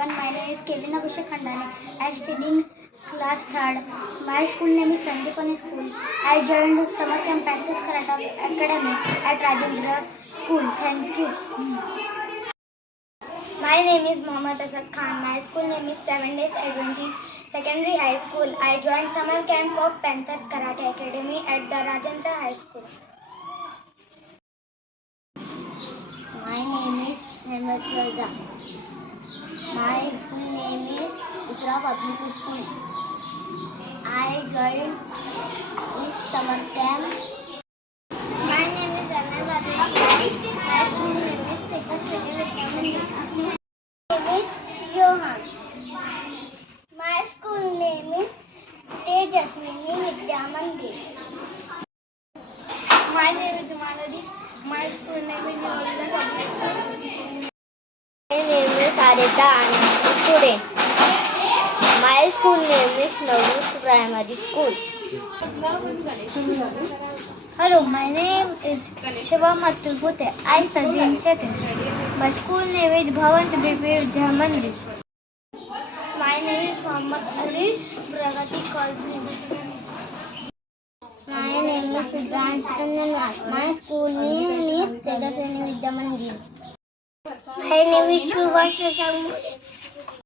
everyone. My name is Kevin Abhishek Khandane. I am studying class 3rd. My school name is Sandipani School. I joined summer camp Panthers Karate Academy at Rajendra School. Thank you. My name is Mohammad Asad Khan. My school name is 7 Days Adventist Secondary High School. I joined summer camp of Panthers Karate Academy at the Rajendra High School. My name is Mehmet Raza. My school name is Ikra Public School. I joined this summer camp. My name is Anna Bhatia. My school name is Tejas Vidya. My name is Johan. My school name is Tejaswini Vidya Mandir. My name is Manadi. My school name is Yoga Public School. My name is Arita and student. My school name is Navus Primary School. Hello, my name is Shiva Matulpute. I study in second. My school name is Bhavan Vidya Mandir. My name is Muhammad Ali Pragati College. My name is Siddhant Chandanwat. My school name is Tejaswini Vidya Mandir. My name is Shubha Shashank.